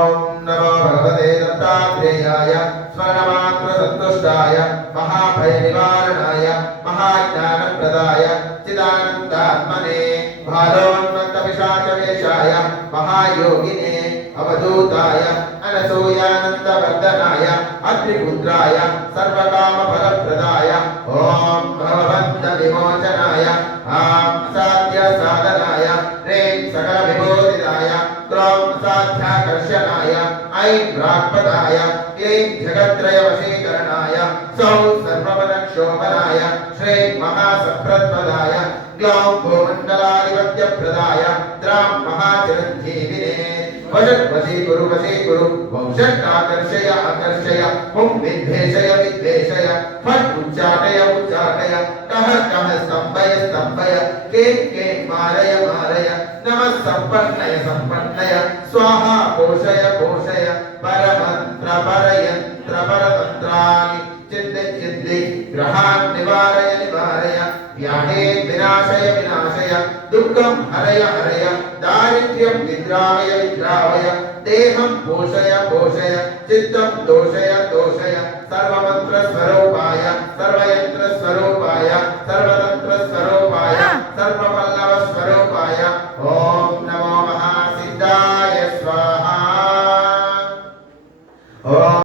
ओम नमो भगवते दत्तात्रेयाय स्वर्णमात्रसन्तुष्टाय महाभयनिवारणाय महाज्ञानप्रदाय चिदानन्दात्मने भालोन्मत्तपिशाचवेषाय महायोगिने अवधूताय अनसूयानन्दवर्धनाय अत्रिपुत्राय सर्वकामफलप्रदाय ओम भवबन्धविमोचनाय आं साध्यसाधनाय ह्रीं सकलविभूतिदाय क्रों साध्याकर्षणाय ऐं प्राक्पदाय क्लीं जगत्त्रयवशीकरणाय सौं सर्वपदक्षोभनाय श्रीं महासप्रद्वदाय ग्लौं भूमण्डलाधिपत्यप्रदाय द्रां महाचिरञ्जीविने वशे गुरु वंशट्टाकर्षय आकर्षय हुं विद्वेषय विद्वेषय फट् उच्चाटय उच्चाटय कः कः स्तम्भय स्तम्भय के मारय मारय नमः सम्पन्नय सम्पन्नय स्वाहा पोषय पोषय परमन्त्र परयन्त्र परतन्त्राणि चिद्दि चिद्दि ग्रहान् निवारय निवारय व्याहे विनाशय विनाशय दुःखं हरय हरय दारिद्र्यं विद्रावय विद्रावय देहं पोषय पोषय चित्तं दोषय दोषय सर्वमन्त्रस्वरूपाय सर्वयन्त्रस्वरूपाय सर्वतन्त्रस्वरूपाय सर्व